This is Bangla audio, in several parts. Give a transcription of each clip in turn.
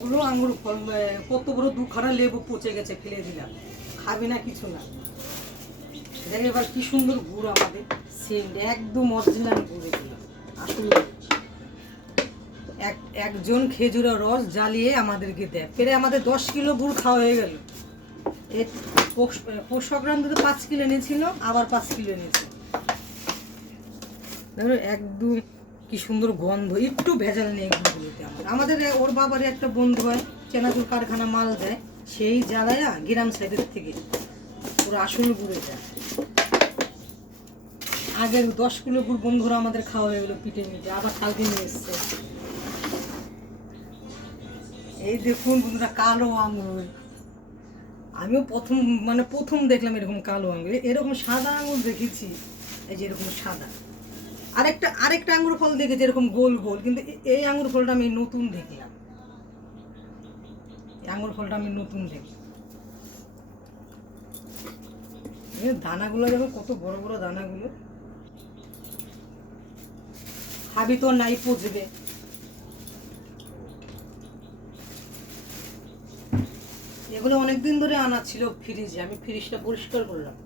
ওগুলো আঙুর ফল কত বড় দুখানা লেবু পচে গেছে, ফেলে দিলাম, খাবে না কিছু না। দেখ এবার কি সুন্দর গুড় আমাদের, সেন্ট একদম অরিজিনাল গুড় দিলাম। আসলে একজন খেজুরের রস জ্বালিয়ে আমাদেরকে দেয়, পেরে আমাদের 10 কিলো গুড় খাওয়া হয়ে গেল। এই পৌষ সংক্রান্তিতে 5 কিলো এনেছিল, আবার 5 কিলো এনেছে। একদম কি সুন্দর গন্ধ, একটু ভেজাল নেই গুড়গুলোতে। আমাদের ওর বাবারই একটা বন্ধু হয়, চেনাচুর কারখানা মাল দেয়, সেই জ্বালায়া গ্রাম সাইডের থেকে পুরো আসল গুড়ে যায়। আগের 10 কিলো গুড় বন্ধুরা আমাদের খাওয়া হয়ে গেলো পিঠে মিটে, আবার কালকে নিয়ে এসছে। এই দেখুন বন্ধুরা, কালো আঙুর। আমিও প্রথম দেখলাম এরকম কালো আঙুর। এরকম সাদা আঙুর দেখেছি, এই যে এরকম সাদা। আরেকটা আঙুর ফল দেখেছি এরকম গোল গোল, কিন্তু এই আঙুর ফলটা আমি নতুন দেখলাম। এই আঙুর ফলটা আমি নতুন দেখলাম। দানাগুলো দেখো কত বড় বড় দানাগুলো। খাবি তো নাই পচবে। এগুলো অনেকদিন ধরে আনা ছিল ফ্রিজে, আমি ফ্রিজটা পরিষ্কার করলাম।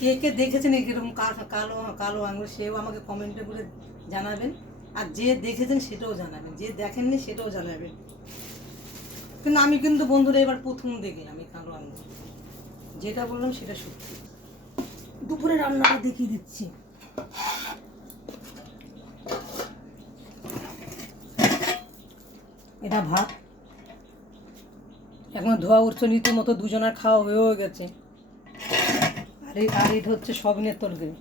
কে কে দেখেছেন এরকম কালো কালো আঙুর, সেও আমাকে কমেন্টে করে জানাবেন। আর যে দেখেছেন সেটাও জানাবেন, যে দেখেননি সেটাও জানাবেন। কিন্তু আমি কিন্তু বন্ধুরা এবার প্রথম দেখলাম এই কালো আঙুর। যেটা বললাম সেটা সত্যি। দুপুরে রান্নাটা দেখিয়ে দিচ্ছি। এটা ভাত, এখন ধোয়া উঠছে রীতিমতো, দুজনের খাওয়া হয়েও গেছে। আর এটা হচ্ছে সবিনের তরকারি,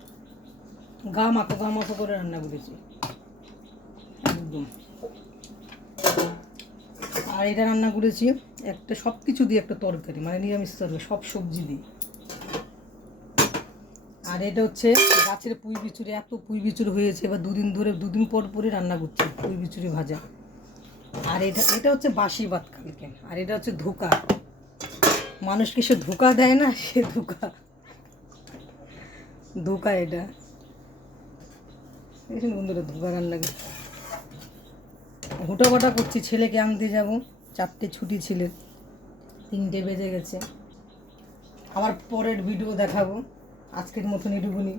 গা মাখো করে রান্না করেছি একদম। আর এটা রান্না করেছি একটা সব কিছু দিয়ে একটা তরকারি, মানে নিরামিষ তরকারি, সব সবজি দিয়ে। আর এটা হচ্ছে গাছের পুঁই বিচুরি, এত পুঁই বিচুরি হয়েছে, এবার দুদিন পর পরই রান্না করছি পুঁই বিচুরি ভাজা। আর এটা হচ্ছে বাসি ভাত কালকে। আর এটা হচ্ছে ধোকা, মানুষকে সে ধোকা দেয় না, সে ধোকা ধোকা। এটা দেখুন বন্ধুরা, ধোকা রান্না হুটোপাটা করছি, ছেলেকে আনতে যাব, 4টে ছুটি ছেলের, 3টে বেজে গেছে। আবার পরের ভিডিও দেখাবো, আজকের মতন এটুকুনি।